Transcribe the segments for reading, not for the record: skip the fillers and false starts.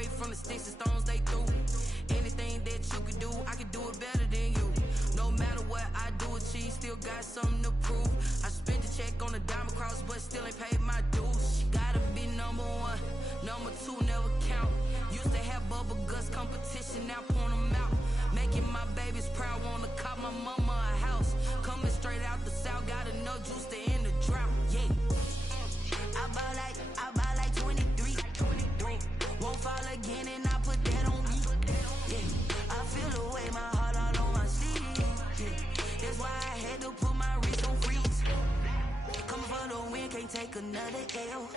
straight from the sticks and stones they threw. Anything that you could do, I could do it better than you. No matter what I do achieve, still got something to prove. I spent the check on the diamond cross, but still ain't paid my dues. She gotta be number one, number two never count. Used to have bubble guts competition, now point them out. Making my babies proud, wanna cop my mama a house. Coming straight out the south, got enough juice to end the drought. Yeah. I buy like 23. Won't fall again and I put that on me. Yeah. I feel the way, my heart all on my sleeve. Yeah. That's why I had to put my wrist on freeze. Coming for the win, can't take another L.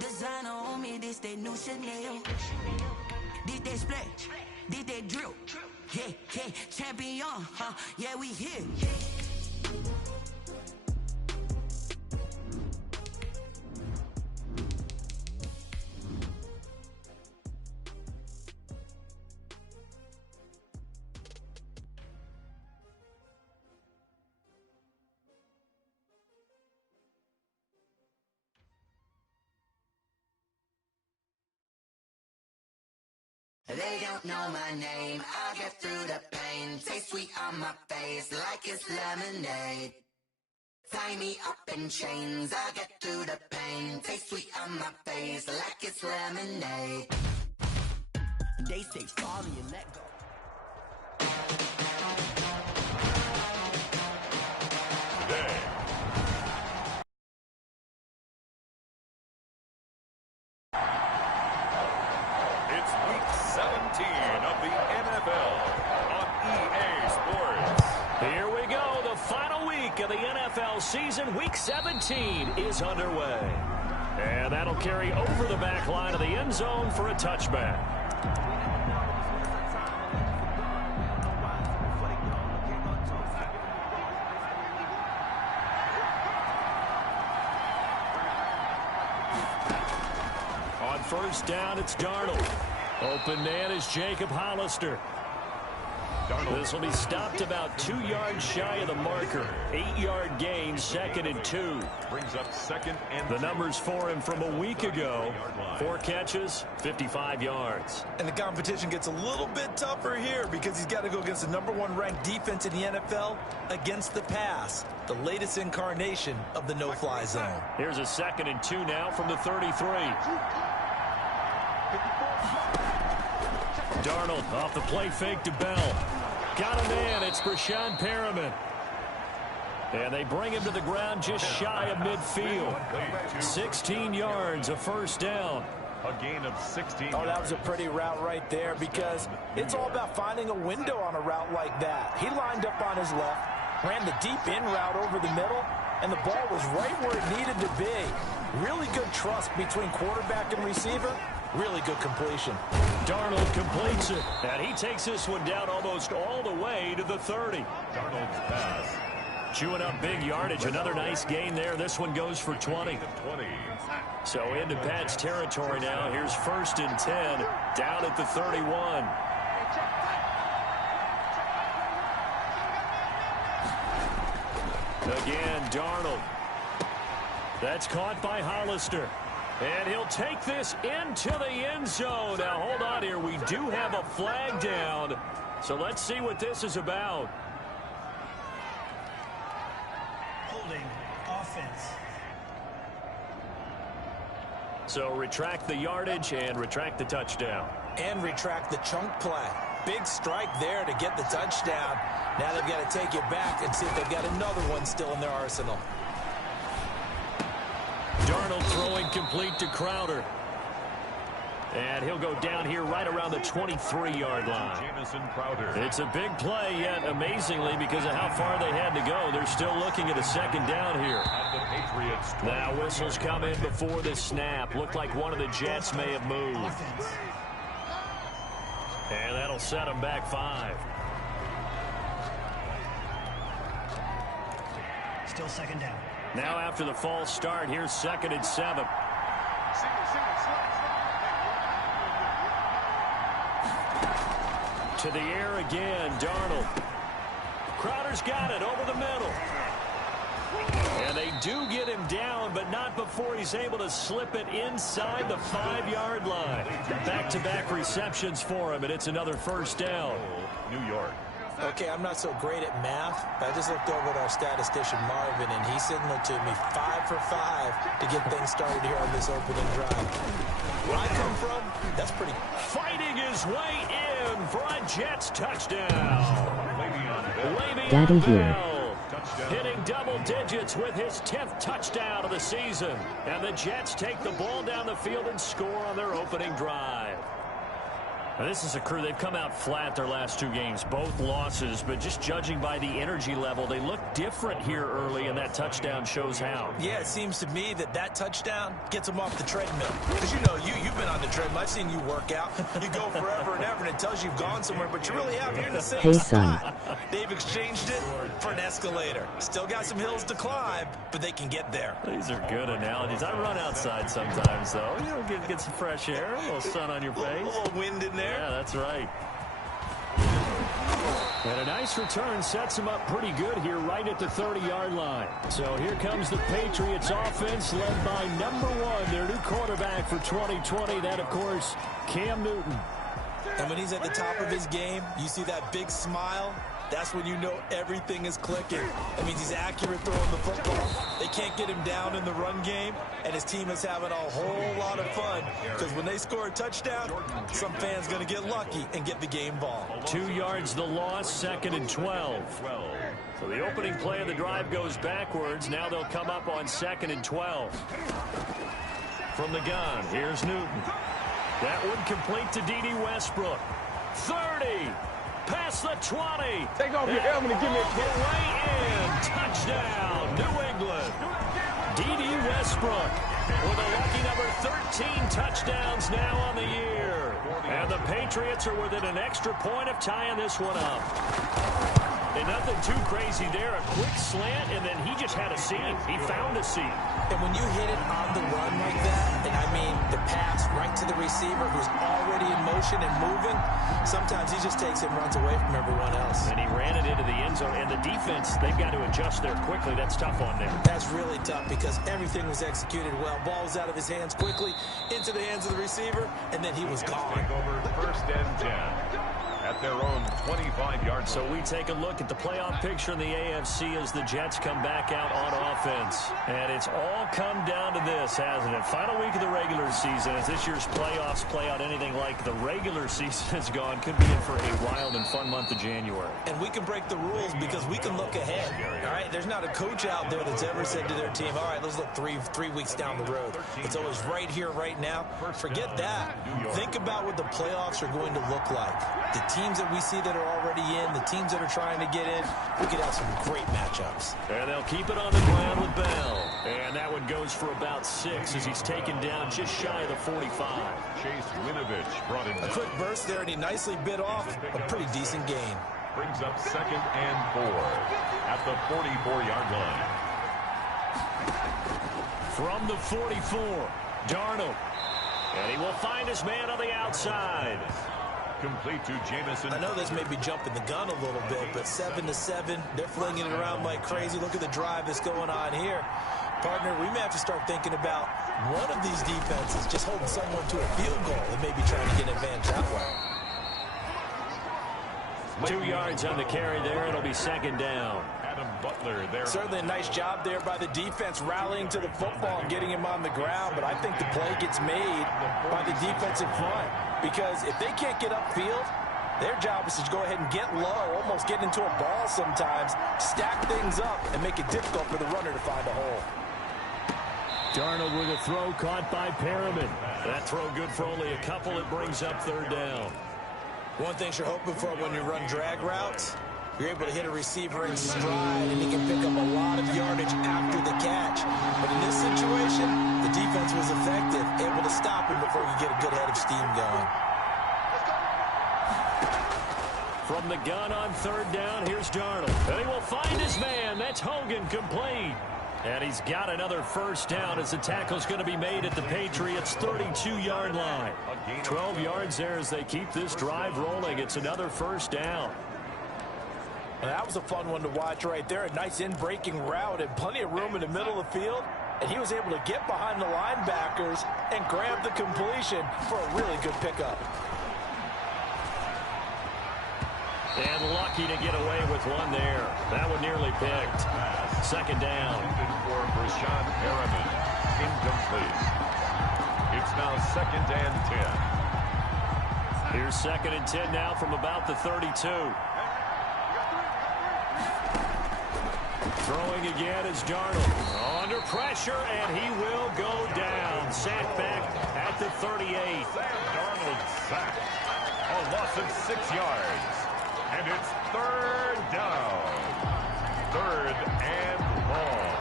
Designer on me, this that new Chanel. Did that splash, did that drill. Yeah, yeah, champion, huh? Yeah, we here. They don't know my name, I get through the pain. Taste sweet on my face like it's lemonade. Tie me up in chains, I get through the pain. Taste sweet on my face like it's lemonade. They say fall and you let go. Today. It's week 17 of the NFL on EA Sports. Here we go. The final week of the NFL season. Week 17 is underway. And that'll carry over the back line of the end zone for a touchback. On first down, it's Darnold. Open man is Jacob Hollister. This will be stopped about 2 yards shy of the marker. 8-yard gain, 2nd and 2. Brings up 2nd and The numbers for him from a week ago. 4 catches, 55 yards. And the competition gets a little bit tougher here because he's got to go against the #1 ranked defense in the NFL against the pass. The latest incarnation of the no-fly zone. Here's a 2nd and 2 now from the 33. Darnold off the play fake to Bell. Got a man. It's Breshad Perriman. And they bring him to the ground just shy of midfield. 16 yards, a first down. a gain of 16 Oh, that was a pretty route right there because it's all about finding a window on a route like that. He lined up on his left, ran the deep in route over the middle, and the ball was right where it needed to be. Really good trust between quarterback and receiver. Really good completion. Darnold completes it, and he takes this one down almost all the way to the 30. Darnold's pass. Chewing up big yardage. Another nice gain there. This one goes for 20. So into Pat's territory now. Here's 1st and 10 down at the 31. Again, Darnold. That's caught by Hollister. And he'll take this into the end zone. Now, hold on here. We do have a flag down. So let's see what this is about. Holding offense. So retract the yardage and retract the touchdown. And retract the chunk play. Big strike there to get the touchdown. Now they've got to take it back and see if they've got another one still in their arsenal. Darnold throwing complete to Crowder. And he'll go down here right around the 23-yard line. Jamison Crowder. It's a big play, yet amazingly, because of how far they had to go, they're still looking at a second down here. And the Patriots. Now whistles come in before the snap. Looked like one of the Jets may have moved. Offense. And that'll set them back 5. Still second down. Now after the false start, here's 2nd and 7. To the air again, Darnold. Crowder's got it over the middle. And they do get him down, but not before he's able to slip it inside the 5-yard line. Back-to-back receptions for him, and it's another first down. New York. Okay, I'm not so great at math, but I just looked over at our statistician, Marvin, and he signaled to me 5 for 5 to get things started here on this opening drive. Where I come from, that's pretty. Fighting his way in for a Jets touchdown. Daddy Le'Veon here. Bell, hitting double digits with his 10th touchdown of the season. And the Jets take the ball down the field and score on their opening drive. Now, this is a crew, they've come out flat their last 2 games, both losses, but just judging by the energy level, they look different here early, and that touchdown shows how. Yeah, it seems to me that touchdown gets them off the treadmill. Because, you know, you've been on the treadmill. I've seen you work out. You go forever and ever, and it tells you you've gone somewhere, but you really have. You're in the same Hey, spot. They've exchanged it for an escalator. Still got some hills to climb, but they can get there. These are good analogies. I run outside sometimes, though. You know, get some fresh air, a little sun on your face. A little wind in there. Yeah, that's right. And a nice return sets them up pretty good here right at the 30-yard line. So here comes the Patriots offense led by number 1, their new quarterback for 2020. That, of course, Cam Newton. And when he's at the top of his game, you see that big smile. That's when you know everything is clicking. That means he's accurate throwing the football. They can't get him down in the run game, and his team is having a whole lot of fun because when they score a touchdown, some fan's going to get lucky and get the game ball. 2 yards the loss, 2nd and 12. So the opening play of the drive goes backwards. Now they'll come up on 2nd and 12. From the gun, here's Newton. That one complete to D.D. Westbrook. 30. Past the 20. Take off your helmet and give me a kiss. Way in. Touchdown, New England. D.D. Westbrook with a lucky number 13 touchdowns now on the year. And the Patriots are within an extra point of tying this one up. And nothing too crazy there. A quick slant, and then he just had a seam. He found a seam. And when you hit it on the run like that, and I mean the pass right to the receiver who's already in motion and moving, sometimes he just takes it and runs away from everyone else. And he ran it into the end zone. And the defense, they've got to adjust there quickly. That's tough on them. That's really tough because everything was executed well. Ball was out of his hands quickly, into the hands of the receiver, and then he was gone. Take over 1st and 10. At their own 25-yard. So we take a look at the playoff picture in the AFC as the Jets come back out on offense. And it's all come down to this, hasn't it? Final week of the regular season. As this year's playoffs play out anything like the regular season has gone, could be in for a wild and fun month of January. And we can break the rules because we can look ahead. All right, there's not a coach out there that's ever said to their team, all right, let's look three weeks down the road. It's always right here, right now. Forget that. Think about what the playoffs are going to look like. The teams that we see that are already in, the teams that are trying to get in, we could have some great matchups. And they'll keep it on the ground with Bell. And that one goes for about 6 as he's taken down just shy of the 45. Chase Winovich brought him A quick burst there, and he nicely bit off a pretty decent gain. Brings up 2nd and 4 at the 44-yard line. From the 44, Darnold. And he will find his man on the outside. Complete to Jamison. I know this may be jumping the gun a little bit, but 7-7, they're flinging it around like crazy. Look at the drive that's going on here. Partner, we may have to start thinking about one of these defenses just holding someone to a field goal and maybe trying to get an advantage that way. 2 yards on the carry there. It'll be 2nd down. Adam Butler there. Certainly a nice job there by the defense rallying to the football and getting him on the ground, but I think the play gets made by the defensive front because if they can't get upfield, their job is to go ahead and get low, almost get into a ball sometimes, stack things up, and make it difficult for the runner to find a hole. Darnold with a throw caught by Perriman. That throw good for only a couple. It brings up 3rd down. One thing you're hoping for when you run drag routes, you're able to hit a receiver in stride, and he can pick up a lot of yardage after the catch. But in this situation, the defense was effective, able to stop him before you get a good head of steam going. From the gun on 3rd down, here's Darnold. And he will find his man. That's Hogan, complete. And he's got another 1st down as the tackle's going to be made at the Patriots' 32-yard line. 12 yards there as they keep this drive rolling. It's another 1st down. That was a fun one to watch right there. A nice in-breaking route and plenty of room in the middle of the field. And he was able to get behind the linebackers and grab the completion for a really good pickup. And lucky to get away with one there. That one nearly picked. Second down. For Brashad Perriman. Incomplete. It's now 2nd and 10. Here's 2nd and 10 now from about the 32. Throwing again is Darnold. Under pressure, and he will go down. Sacked back at the 38. Darnold sacked. A loss of 6 yards. And it's 3rd down. 3rd and long.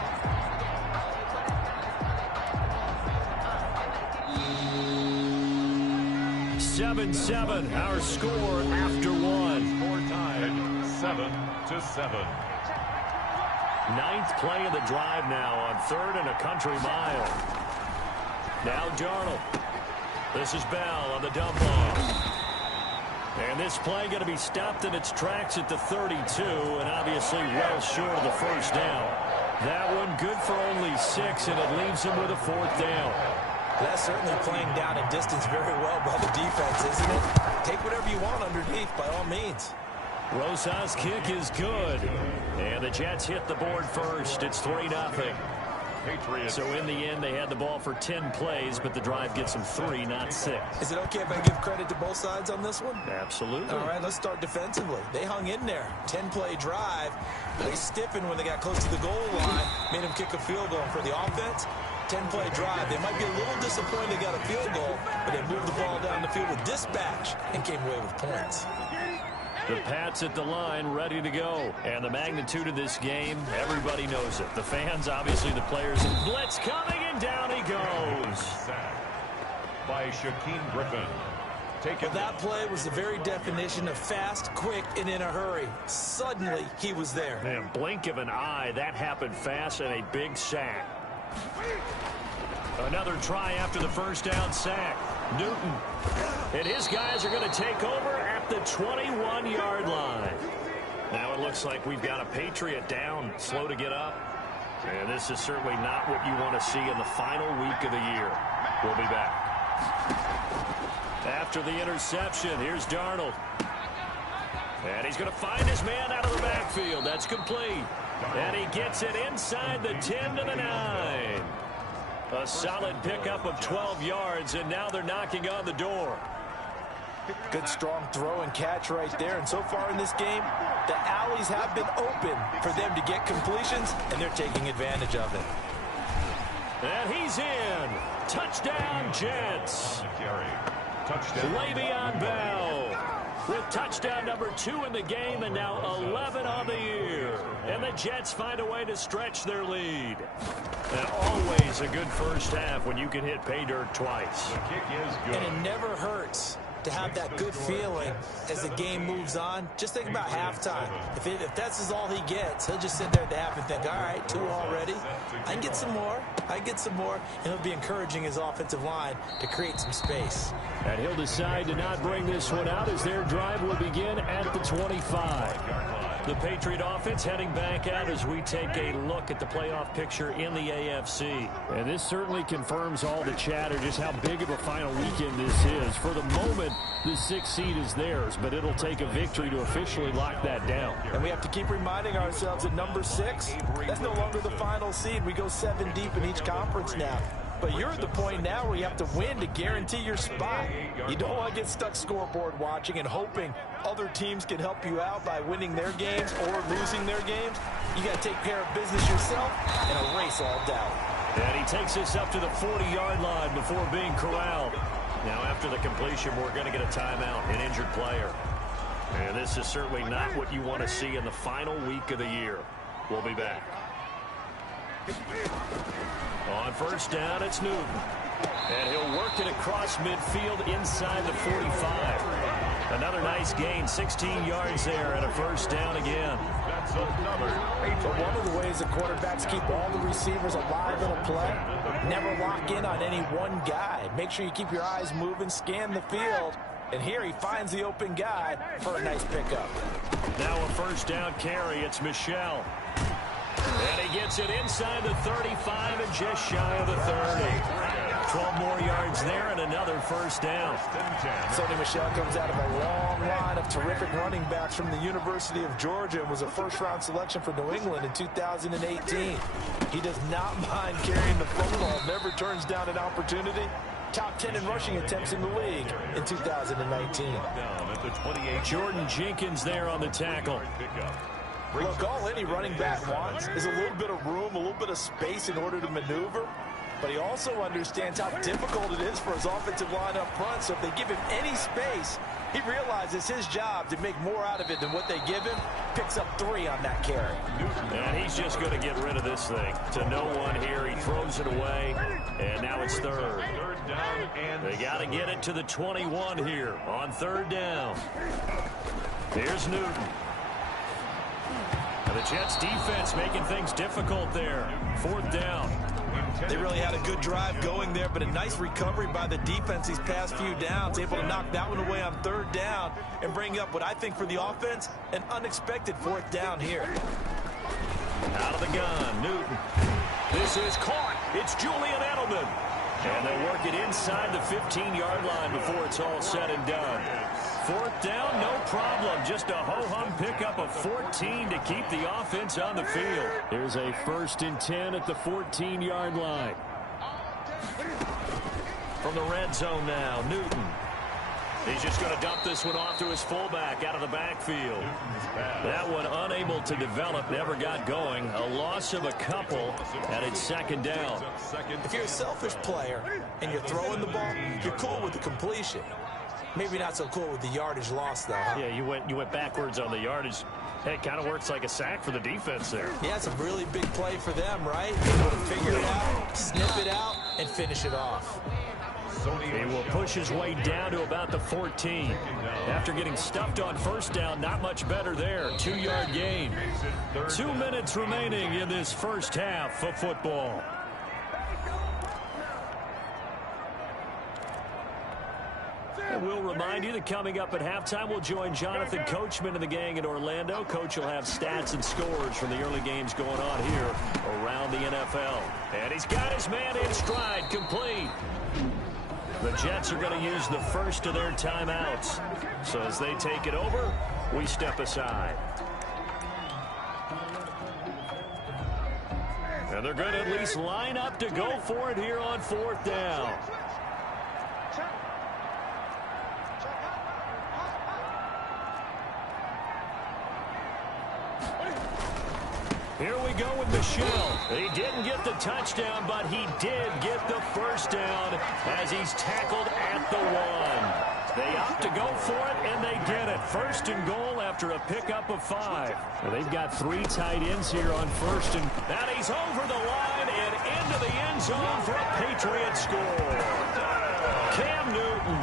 Seven, our score after one. Score tied 7-7. 9th play of the drive now on 3rd and a country mile. Now Darnold. This is Bell on the dump off. And this play going to be stopped in its tracks at the 32, and obviously well short of the first down. That one good for only 6, and it leaves him with a 4th down. That's certainly playing down in distance very well by the defense, isn't it? Take whatever you want underneath, by all means. Rosas' kick is good. And the Jets hit the board first. It's 3-0. Patriots. So in the end, they had the ball for 10 plays, but the drive gets them 3, not 6. Is it okay if I give credit to both sides on this one? Absolutely. All right, let's start defensively. They hung in there. 10-play drive. They stiffened when they got close to the goal line, made them kick a field goal. For the offense, 10-play drive. They might be a little disappointed they got a field goal, but they moved the ball down the field with dispatch and came away with points. The Pats at the line, ready to go. And the magnitude of this game, everybody knows it. The fans, obviously the players. Blitz coming, and down he goes. Sacked by Shaquem Griffin. Well, that play was the very definition of fast, quick, and in a hurry. Suddenly, he was there. Man, blink of an eye, that happened fast, and a big sack. Another try after the first down sack. Newton. And his guys are going to take over at the 21-yard line. Now it looks like we've got a Patriot down, slow to get up. And this is certainly not what you want to see in the final week of the year. We'll be back. After the interception, here's Darnold. And he's going to find his man out of the backfield. That's complete. And he gets it inside the 10 to the 9. A solid pickup of 12 yards, and now they're knocking on the door. Good strong throw and catch right there. And so far in this game, the alleys have been open for them to get completions, and they're taking advantage of it. And he's in. Touchdown, Jets. Touchdown. Le'Veon Bell with touchdown number 2 in the game, and now 11 on the year. And the Jets find a way to stretch their lead. And always a good first half when you can hit pay dirt twice. The kick is good. And it never hurts to have that good feeling as the game moves on. Just think about halftime. If that's all he gets, he'll just sit there at the half and think, all right, 2 already. I can get some more. I can get some more. And he'll be encouraging his offensive line to create some space. And he'll decide to not bring this one out as their drive will begin at the 25. The Patriot offense heading back out as we take a look at the playoff picture in the AFC. And this certainly confirms all the chatter, just how big of a final weekend this is. For the moment, the 6th seed is theirs, but it'll take a victory to officially lock that down. And we have to keep reminding ourselves that number 6, that's no longer the final seed. We go 7 deep in each conference now. But you're at the point now where you have to win to guarantee your spot. You don't want to get stuck scoreboard watching and hoping other teams can help you out by winning their games or losing their games. You got to take care of business yourself and erase all doubt. And he takes us up to the 40-yard line before being corralled. Now after the completion, we're going to get a timeout, an injured player. And this is certainly not what you want to see in the final week of the year. We'll be back. On first down, it's Newton. And he'll work it across midfield inside the 45. Another nice gain, 16 yards there, and a first down again. That's another. But one of the ways the quarterbacks keep all the receivers alive in a play, never lock in on any one guy. Make sure you keep your eyes moving, scan the field, And here he finds the open guy for a nice pickup. Now a first down carry. It's Michel. And he gets it inside the 35 and just shy of the 30. 12 more yards there and another first down. Sonny Michel comes out of a long line of terrific running backs from the University of Georgia and was a first-round selection for New England in 2018. He does not mind carrying the football, never turns down an opportunity. Top 10 in rushing attempts in the league in 2019. Jordan Jenkins there on the tackle. Look, all any running back wants is a little bit of room, a little bit of space in order to maneuver. But he also understands how difficult it is for his offensive line up front. So if they give him any space, he realizes his job to make more out of it than what they give him. Picks up 3 on that carry. And he's just going to get rid of this thing. To no one here. He throws it away. And now it's third. They got to get it to the 21 here on third down. Here's Newton. And the Jets defense making things difficult there. Fourth down. They really had a good drive going there, but a nice recovery by the defense these past few downs, able to knock that one away on third down and bring up what I think for the offense, an unexpected fourth down here. Out of the gun, Newton. This is caught. It's Julian Edelman. And they'll work it inside the 15-yard line before it's all said and done. Fourth down, no problem. Just a ho-hum pickup of 14 to keep the offense on the field. Here's a 1st and 10 at the 14-yard line. From the red zone now, Newton. He's just going to dump this one off to his fullback out of the backfield. That one unable to develop, never got going. A loss of a couple, and it's second down. If you're a selfish player and you're throwing the ball, you're cool with the completion. Maybe not so cool with the yardage loss, though. Huh? Yeah, you went backwards on the yardage. Hey, it kind of works like a sack for the defense there. Yeah, it's a really big play for them, right? Able to figure it out, snip it out, and finish it off. He will push his way down to about the 14. After getting stuffed on first down, not much better there. 2-yard gain. 2 minutes remaining in this first half of football. And we'll remind you that coming up at halftime, we'll join Jonathan Coachman and the gang in Orlando. Coach will have stats and scores from the early games going on here around the NFL. And he's got his man in stride, complete. The Jets are going to use the first of their timeouts. So as they take it over, we step aside. And they're going to at least line up to go for it here on fourth down. Here we go with Michel. He didn't get the touchdown, but he did get the first down as he's tackled at the 1. They opt to go for it, and they get it. First and goal after a pickup of 5. Well, they've got 3 tight ends here on first, and he's over the line and into the end zone for a Patriot score. Cam Newton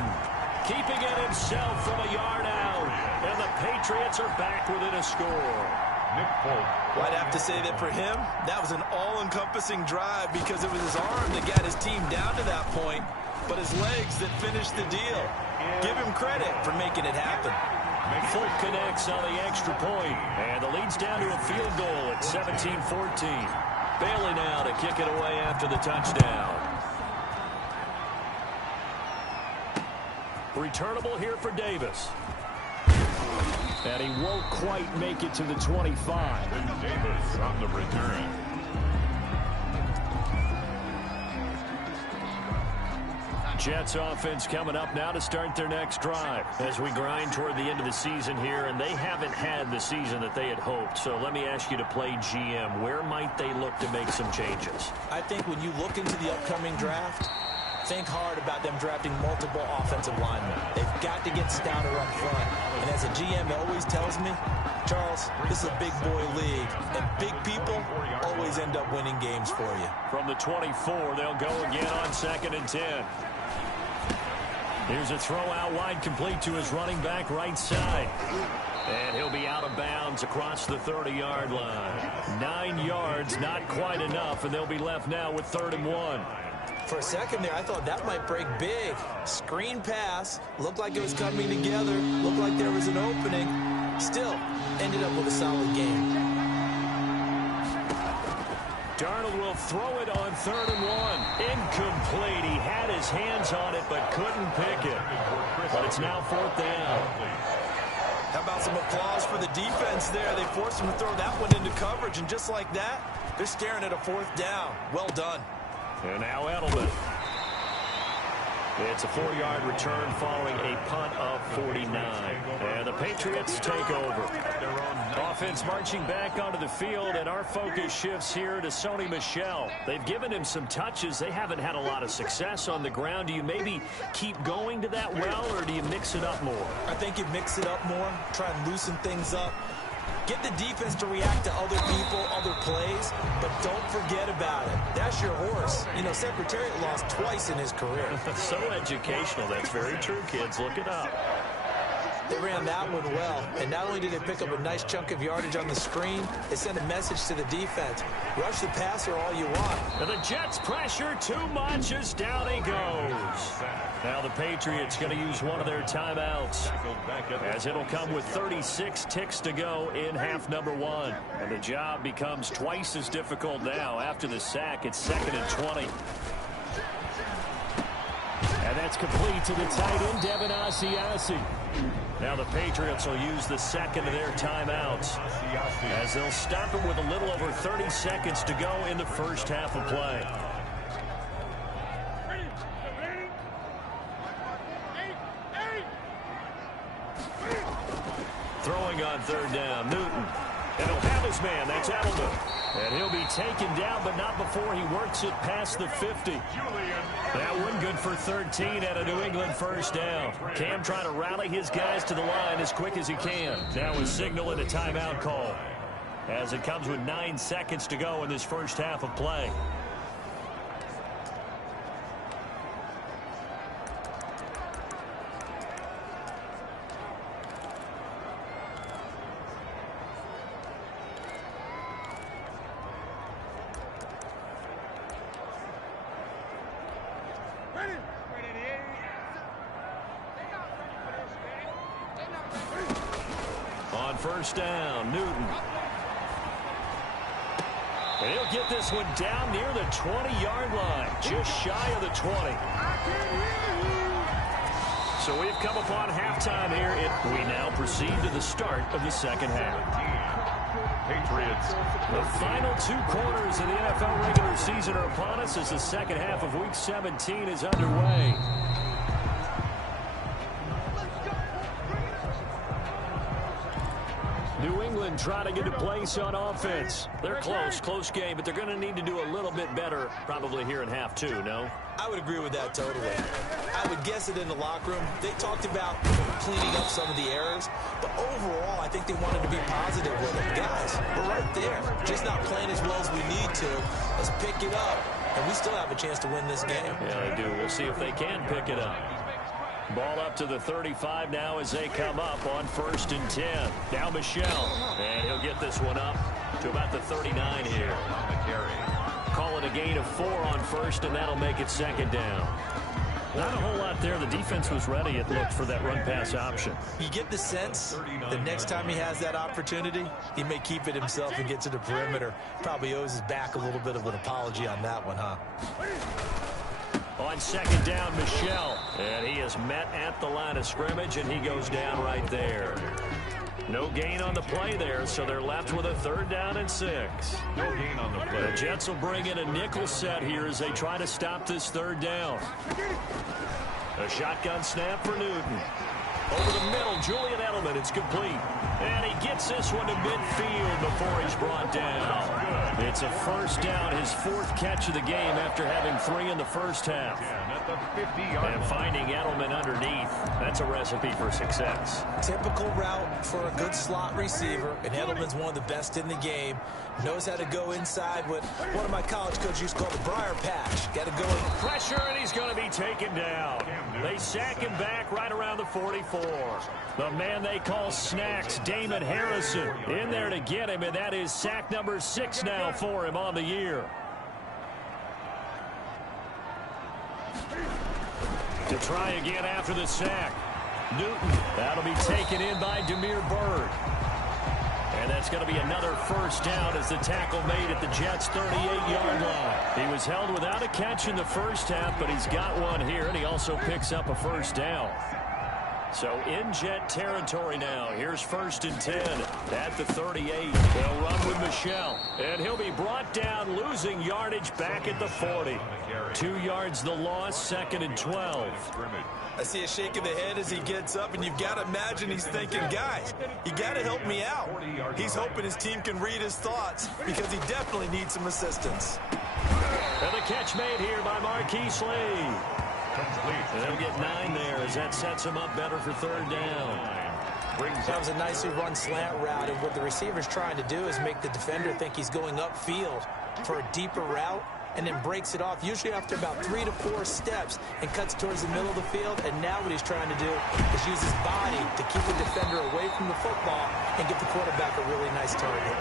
keeping it himself from a yard out, and the Patriots are back within a score. Well, I'd have to say that for him, that was an all-encompassing drive because it was his arm that got his team down to that point, but his legs that finished the deal. Give him credit for making it happen. Fulk connects on the extra point, and the lead's down to a field goal at 17-14. Bailey now to kick it away after the touchdown. Returnable here for Davis. And he won't quite make it to the 25. Davis on the return. Jets offense coming up now to start their next drive as we grind toward the end of the season here, and they haven't had the season that they had hoped. So let me ask you to play GM. Where might they look to make some changes? I think when you look into the upcoming draft, think hard about them drafting multiple offensive linemen. They've got to get stouter up front. And as a GM always tells me, Charles, this is a big boy league, and big people always end up winning games for you. From the 24, they'll go again on 2nd and 10. Here's a throw out wide, complete to his running back right side. And he'll be out of bounds across the 30-yard line. 9 yards, not quite enough, and they'll be left now with 3rd and 1. For a second there, I thought that might break big. Screen pass. Looked like it was coming together. Looked like there was an opening. Still, ended up with a solid game. Darnold will throw it on 3rd and 1. Incomplete. He had his hands on it but couldn't pick it. But it's now 4th down. How about some applause for the defense there? They forced him to throw that one into coverage, and just like that, they're staring at a 4th down. Well done. And now Edelman. It's a 4-yard return following a punt of 49. And the Patriots take over. Offense marching back onto the field, and our focus shifts here to Sony Michel. They've given him some touches. They haven't had a lot of success on the ground. Do you maybe keep going to that well, or do you mix it up more? I think you mix it up more, try and loosen things up. Get the defense to react to other people, other plays, but don't forget about it. That's your horse. You know, Secretariat lost twice in his career. So educational. That's very true, kids. Look it up. They ran that one well, and not only did they pick up a nice chunk of yardage on the screen, they sent a message to the defense. Rush the passer all you want. And the Jets pressure too much as down he goes. Now the Patriots going to use one of their timeouts, as it'll come with 36 ticks to go in half number 1. And the job becomes twice as difficult now. After the sack, it's 2nd and 20. And that's complete to the tight end, Devin Asiasi. Now the Patriots will use the second of their timeouts, as they'll stop it with a little over 30 seconds to go in the first half of play. Throwing on 3rd down, Newton. And he'll have his man, that's Edelman. And he'll be taken down, but not before he works it past the 50. That one good for 13 at a New England first down. Cam trying to rally his guys to the line as quick as he can. Now a signal and a timeout call, as it comes with 9 seconds to go in this first half of play. On first down, Newton. And he'll get this one down near the 20-yard line, just shy of the 20. So we've come upon halftime here. We now proceed to the start of the second half. Patriots. The final 2 quarters of the NFL regular season are upon us as the second half of Week 17 is underway. New England trying to get a place on offense. They're close game, but they're going to need to do a little bit better probably here in half 2, no? I would agree with that totally. I would guess it in the locker room. They talked about cleaning up some of the errors, but overall, I think they wanted to be positive with it. Guys, we're right there, just not playing as well as we need to. Let's pick it up, and we still have a chance to win this game. Yeah, they do. We'll see if they can pick it up. Ball up to the 35 now as they come up on 1st and 10. Now Michel, and he'll get this one up to about the 39 here. Call it a gain of 4 on 1st, and that'll make it 2nd down. Not a whole lot there. The defense was ready, it looked, for that run-pass option. You get the sense that next time he has that opportunity, he may keep it himself and get to the perimeter. Probably owes his back a little bit of an apology on that one, huh? On 2nd down, Michel. And he is met at the line of scrimmage, and he goes down right there. No gain on the play there, so they're left with a 3rd down and 6. No gain on the play. The Jets will bring in a nickel set here as they try to stop this 3rd down. A shotgun snap for Newton. Over the middle, Julian Edelman. It's complete. And he gets this one to midfield before he's brought down. It's a first down, his 4th catch of the game after having 3 in the first half. And finding Edelman underneath, that's a recipe for success. Typical route for a good slot receiver, and Edelman's one of the best in the game. Knows how to go inside what one of my college coaches used to call the Briar Patch. Got to go in. Pressure, and he's going to be taken down. They sack him back right around the 44. The man they call Snacks, Damon Harrison, in there to get him, and that is sack number 6 now for him on the year. To try again after the sack. Newton. That'll be taken in by Damiere Byrd. And that's going to be another first down as the tackle made at the Jets' 38-yard line. He was held without a catch in the first half, but he's got one here, and he also picks up a first down. So in Jet territory now. Here's 1st and 10 at the 38. They'll run with Michel. And he'll be brought down, losing yardage back at the 40. 2 yards the loss, 2nd and 12. I see a shake of the head as he gets up, and you've got to imagine he's thinking, guys, you got to help me out. He's hoping his team can read his thoughts because he definitely needs some assistance. And the catch made here by Marquise Lee. And they'll get 9 there as that sets him up better for 3rd down. That was a nicely run slant route, and what the receiver's trying to do is make the defender think he's going upfield for a deeper route, and then breaks it off, usually after about 3 to 4 steps, and cuts towards the middle of the field. And now what he's trying to do is use his body to keep the defender away from the football and give the quarterback a really nice target.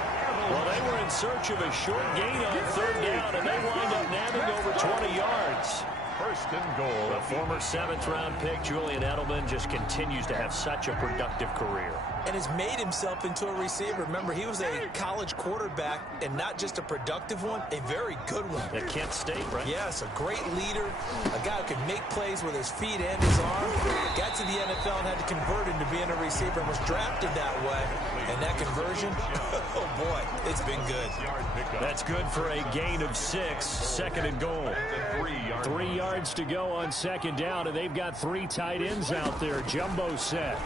Well, they were in search of a short gain on 3rd down, and they wind up nabbing over 20 yards. 1st and goal. The former 7th-round pick, Julian Edelman, just continues to have such a productive career. And has made himself into a receiver. Remember, he was a college quarterback, and not just a productive one, a very good one. At Kent State, right? Yes, a great leader, a guy who could make plays with his feet and his arm. Got to the NFL and had to convert into being a receiver and was drafted that way. And that conversion, oh boy, it's been good. That's good for a gain of 6, 2nd and goal. 3 yards to go on 2nd down, and they've got 3 tight ends out there. Jumbo set.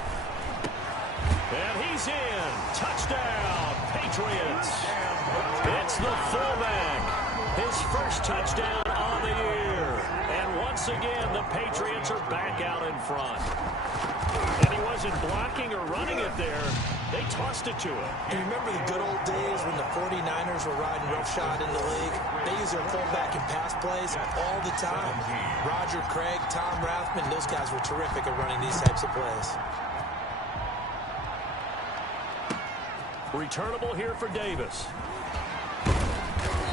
And he's in. Touchdown, Patriots. It's the fullback. His first touchdown on the year. And once again, the Patriots are back out in front. And he wasn't blocking or running it there. They tossed it to him. And you remember the good old days when the 49ers were riding roughshod in the league? They use their fullback in pass plays all the time. Roger Craig, Tom Rathman, those guys were terrific at running these types of plays. Returnable here for Davis.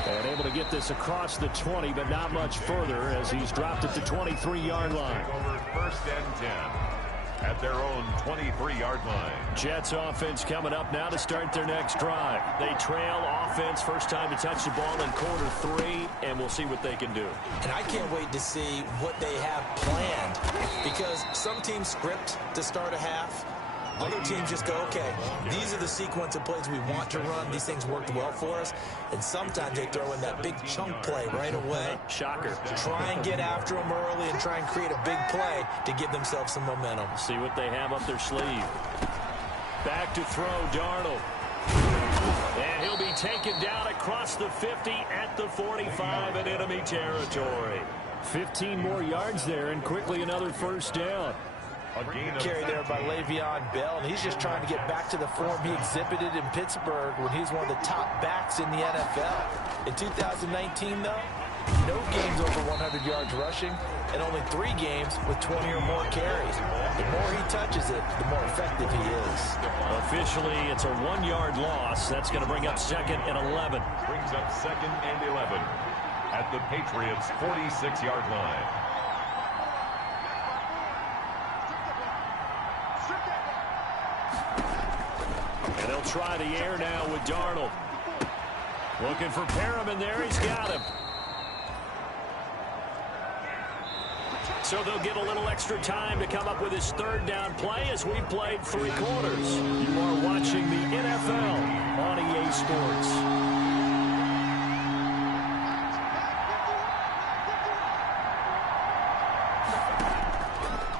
And able to get this across the 20, but not much further as he's dropped at the 23-yard line. Over 1st and 10 at their own 23-yard line. Jets offense coming up now to start their next drive. They trail offense, first time to touch the ball in quarter 3, and we'll see what they can do. And I can't wait to see what they have planned, because some teams script to start a half. Other teams just go, okay, these are the sequence of plays we want to run. These things worked well for us. And sometimes they throw in that big chunk play right away. Shocker. Try and get after them early and try and create a big play to give themselves some momentum. See what they have up their sleeve. Back to throw, Darnold. And he'll be taken down across the 50 at the 45 in enemy territory. 15 more yards there, and quickly another first down. Carry there by Le'Veon Bell, and he's just trying to get back to the form he exhibited in Pittsburgh when he was one of the top backs in the NFL. In 2019, though, no games over 100 yards rushing, and only 3 games with 20 or more carries. The more he touches it, the more effective he is. Officially, it's a 1-yard loss. That's going to bring up 2nd and 11. Brings up 2nd and 11 at the Patriots' 46-yard line. And they'll try the air now with Darnold. Looking for Perriman there. He's got him. So they'll get a little extra time to come up with his 3rd down play as we played 3 quarters. You are watching the NFL on EA Sports.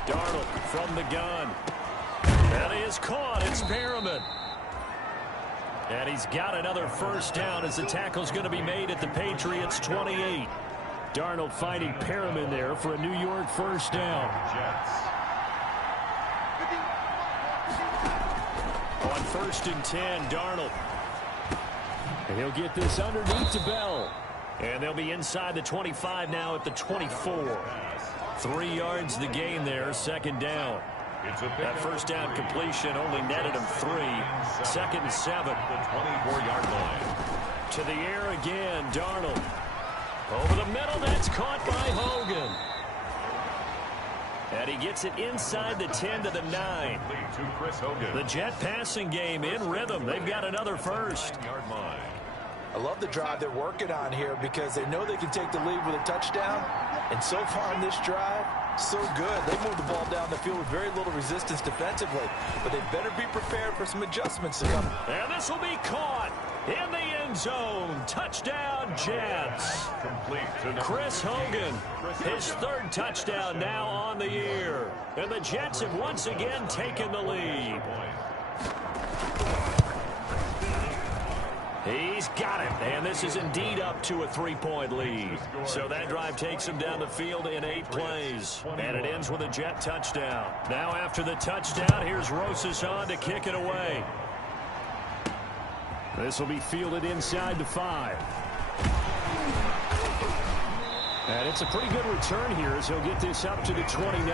Darnold from the gun. That is caught. It's Perriman. And he's got another first down as the tackle's going to be made at the Patriots' 28. Darnold finding Perriman there for a New York first down. On 1st and 10, Darnold. And he'll get this underneath to Bell. And they'll be inside the 25 now at the 24. 3 yards the gain there, 2nd down. That first down completion only netted him 3. 2nd and 7. The 24-yard line. To the air again, Darnold. Over the middle, that's caught by Hogan. And he gets it inside the 10 to the 9. To Chris Hogan. The Jet passing game in rhythm. They've got another first. I love the drive they're working on here because they know they can take the lead with a touchdown. And so far in this drive, so good. They moved the ball down the field with very little resistance defensively. But they better be prepared for some adjustments to come. And this will be caught in the end zone. Touchdown, Jets. Chris Hogan, his third touchdown now on the year. And the Jets have once again taken the lead. He's got it, and this is indeed up to a 3-point lead. So that drive takes him down the field in 8 plays, and it ends with a Jet touchdown. Now after the touchdown, here's Rosas on to kick it away. This will be fielded inside the 5. And it's a pretty good return here as he'll get this up to the 29.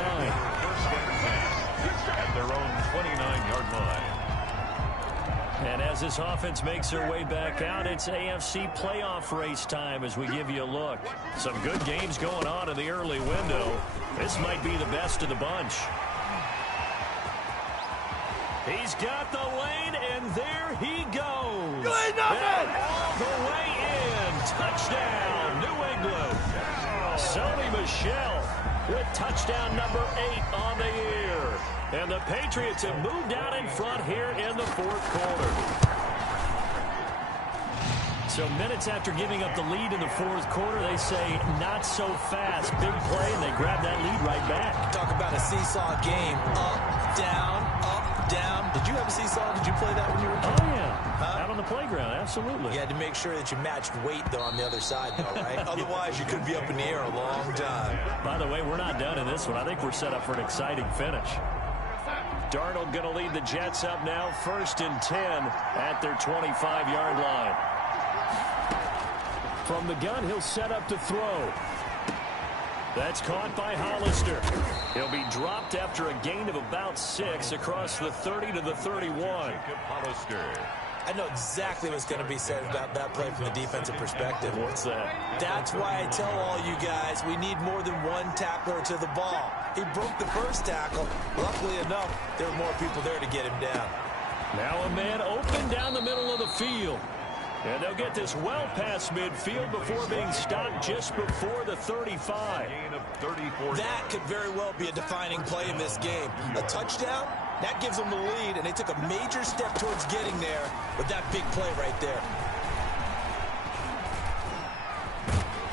At their own 29-yard line. And as this offense makes their way back out, it's AFC playoff race time as we give you a look. Some good games going on in the early window. This might be the best of the bunch. He's got the lane, and there he goes. And all the way in. Touchdown, New England. Sony Michel with touchdown number 8 on the year. And the Patriots have moved out in front here in the 4th quarter. So minutes after giving up the lead in the 4th quarter, they say not so fast. Big play, and they grab that lead right back. Talk about a seesaw game. Up, down, up, down. Did you have a seesaw? Did you play that when you were a kid? Oh, yeah. Out on the playground, absolutely. You had to make sure that you matched weight, though, on the other side, though, right? Otherwise, you could be up in the air a long time. By the way, we're not done in this one. I think we're set up for an exciting finish. Darnold going to lead the Jets up now, 1st and 10 at their 25-yard line. From the gun, he'll set up to throw. That's caught by Hollister. He'll be dropped after a gain of about 6 across the 30 to the 31. I know exactly what's going to be said about that play from the defensive perspective. What's that? That's why I tell all you guys we need more than one tackler to the ball. He broke the first tackle. Luckily enough, there were more people there to get him down. Now a man open down the middle of the field. And they'll get this well past midfield before being stopped just before the 35. That could very well be a defining play in this game. A touchdown, that gives them the lead, and they took a major step towards getting there with that big play right there.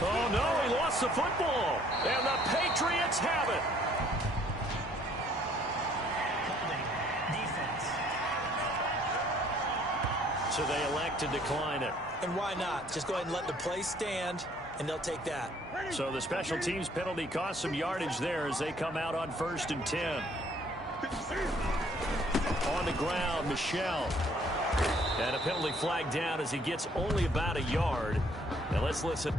Oh, no, he lost the football. And the Patriots have it. So they elect to decline it. And why not? Just go ahead and let the play stand, and they'll take that. So the special teams penalty cost some yardage there as they come out on 1st and 10. On the ground, Michel. And a penalty flag down as he gets only about a yard. Now let's listen.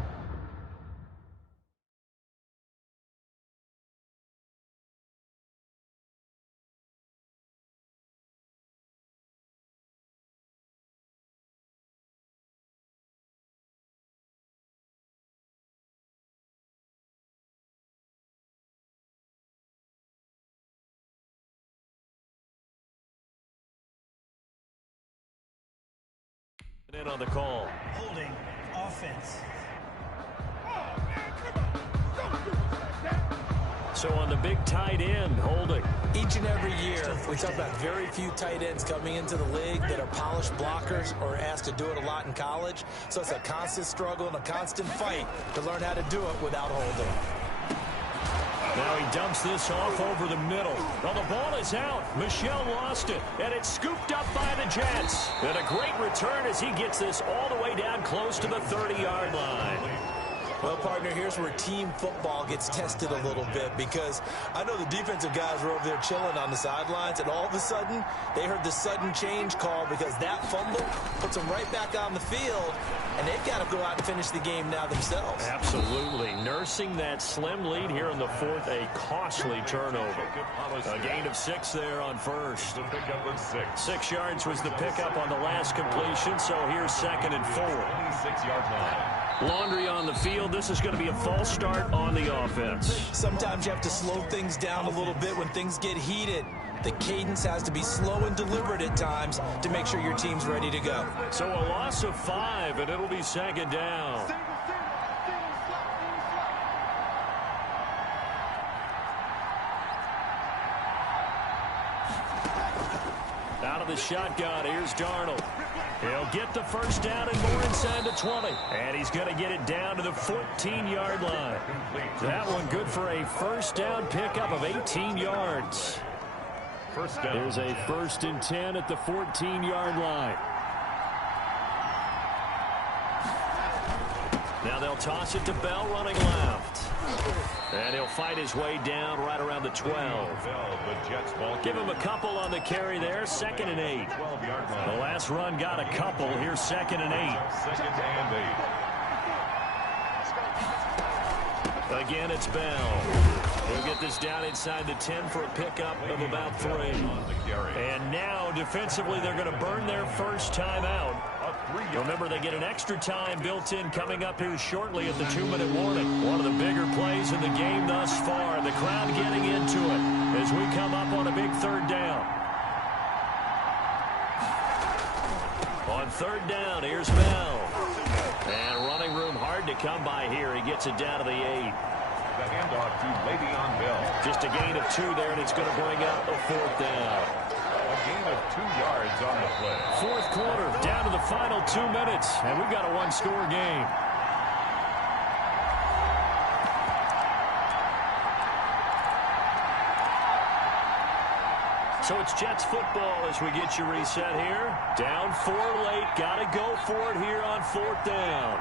In on the call. Holding offense. So on the big tight end, holding. Each and every year, we talk about very few tight ends coming into the league that are polished blockers or asked to do it a lot in college. So it's a constant struggle and a constant fight to learn how to do it without holding. Now he dumps this off over the middle. Well, the ball is out. Michel lost it, and it's scooped up by the Jets. And a great return as he gets this all the way down close to the 30-yard line. Well, partner, here's where team football gets tested a little bit because I know the defensive guys were over there chilling on the sidelines, and all of a sudden, they heard the sudden change call because that fumble puts them right back on the field, and they've got to go out and finish the game now themselves. Absolutely. Nursing that slim lead here in the 4th, a costly turnover. A gain of 6 there on 1st. 6 yards was the pickup on the last completion, so here's 2nd and 4. 26-yard line. Laundry on the field. This is going to be a false start on the offense. Sometimes you have to slow things down a little bit when things get heated. The cadence has to be slow and deliberate at times to make sure your team's ready to go. So a loss of 5, and it'll be second down. Out of the shotgun, here's Darnold. He'll get the first down and more inside the 20. And he's going to get it down to the 14-yard line. That one good for a first down pickup of 18 yards. First down. There's a 1st and 10 at the 14-yard line. Now they'll toss it to Bell running left. And he'll fight his way down right around the 12. Give him a couple on the carry there. 2nd and 8. The last run got a couple. Here's 2nd and 8. 2nd and 8. Again, it's Bell. He'll get this down inside the 10 for a pickup of about 3. And now, defensively, they're going to burn their first timeout. Remember, they get an extra time built in coming up here shortly at the 2-minute warning. One of the bigger plays in the game thus far. The crowd getting into it as we come up on a big 3rd down. On 3rd down, here's Bell. And running room hard to come by here. He gets it down to the 8. The handoff to Le'Veon Bell. Just a gain of 2 there, and it's going to bring up a 4th down. A gain of 2 yards on the play. 4th quarter, down to the final 2 minutes, and we've got a 1-score game. So it's Jets football as we get you reset here. Down 4 late, got to go for it here on 4th down.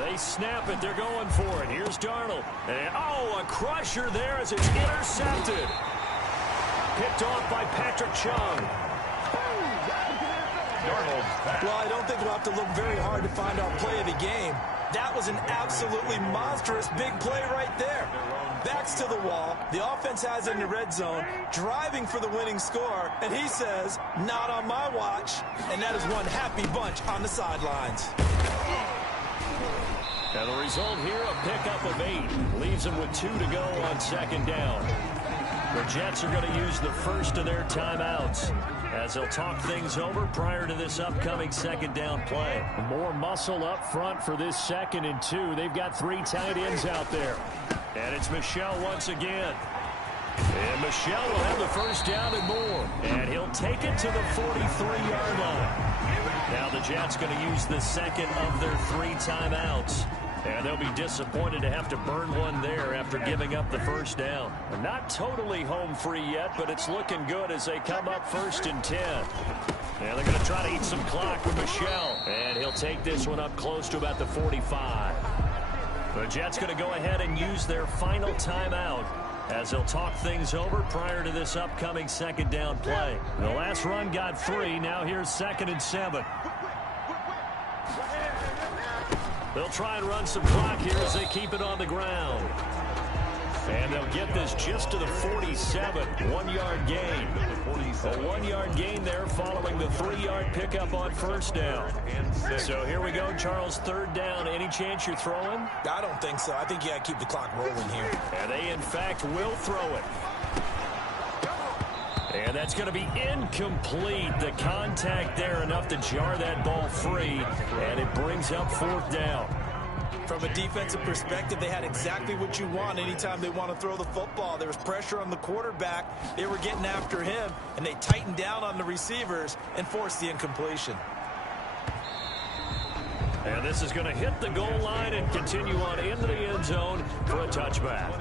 They snap it. They're going for it. Here's Darnold. And, a crusher there as it's intercepted. Picked off by Patrick Chung. Well, I don't think we'll have to look very hard to find our play of the game. That was an absolutely monstrous big play right there. Backs to the wall. The offense has it in the red zone, driving for the winning score. And he says, not on my watch. And that is one happy bunch on the sidelines. And the result here, a pickup of 8. Leaves them with 2 to go on 2nd down. The Jets are going to use the first of their timeouts as they'll talk things over prior to this upcoming 2nd down play. More muscle up front for this 2nd and 2. They've got 3 tight ends out there. And it's Michel once again. And Michel will have the first down and more. And he'll take it to the 43-yard line. Now the Jets going to use the 2nd of their 3 timeouts. And they'll be disappointed to have to burn one there after giving up the first down. Not totally home free yet, but it's looking good as they come up 1st and 10. Now they're going to try to eat some clock with Michel. And he'll take this one up close to about the 45. The Jets going to go ahead and use their final timeout as they'll talk things over prior to this upcoming 2nd down play. The last run got 3. Now here's 2nd and 7. They'll try and run some clock here as they keep it on the ground. And they'll get this just to the 47. 1-yard gain. A 1-yard gain there following the 3-yard pickup on 1st down. So here we go, Charles, 3rd down. Any chance you're throwing? I don't think so. I think you got to keep the clock rolling here. And they, in fact, will throw it. And that's going to be incomplete. The contact there enough to jar that ball free. And it brings up 4th down. From a defensive perspective, they had exactly what you want anytime they want to throw the football. There was pressure on the quarterback. They were getting after him, and they tightened down on the receivers and forced the incompletion. And this is going to hit the goal line and continue on into the end zone for a touchback.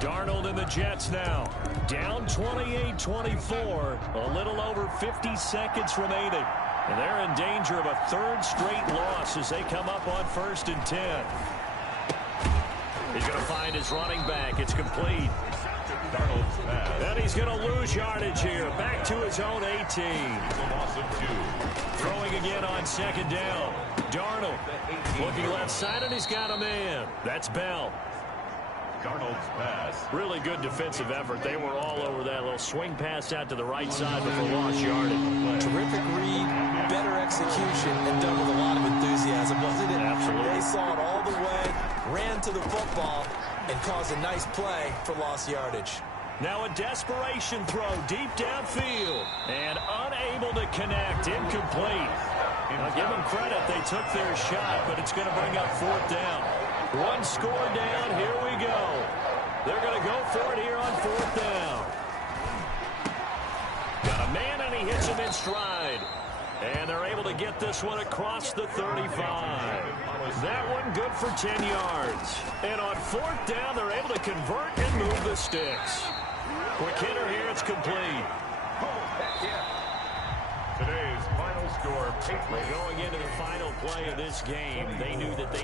Darnold and the Jets now. Down 28-24. A little over 50 seconds remaining. And they're in danger of a 3rd straight loss as they come up on 1st and 10. He's going to find his running back. It's complete. And he's going to lose yardage here. Back to his own 18. Throwing again on 2nd down. Darnold looking left side, and he's got a man. That's Bell. Darnold's pass. Really good defensive effort. They were all over that little swing pass out to the right side before lost yardage. Terrific read, better execution, and done with a lot of enthusiasm, wasn't it? Absolutely. They saw it all the way, ran to the football, and caused a nice play for lost yardage. Now a desperation throw deep downfield. And unable to connect. Incomplete. I'll give them credit. They took their shot, but it's going to bring up 4th down. One score down. Here we go. They're going to go for it here on 4th down. Got a man, and he hits him in stride. And they're able to get this one across the 35. That one good for 10 yards. And on 4th down, they're able to convert and move the sticks. Quick hitter here. It's complete. Today's final score. Going into the final play of this game, they knew that they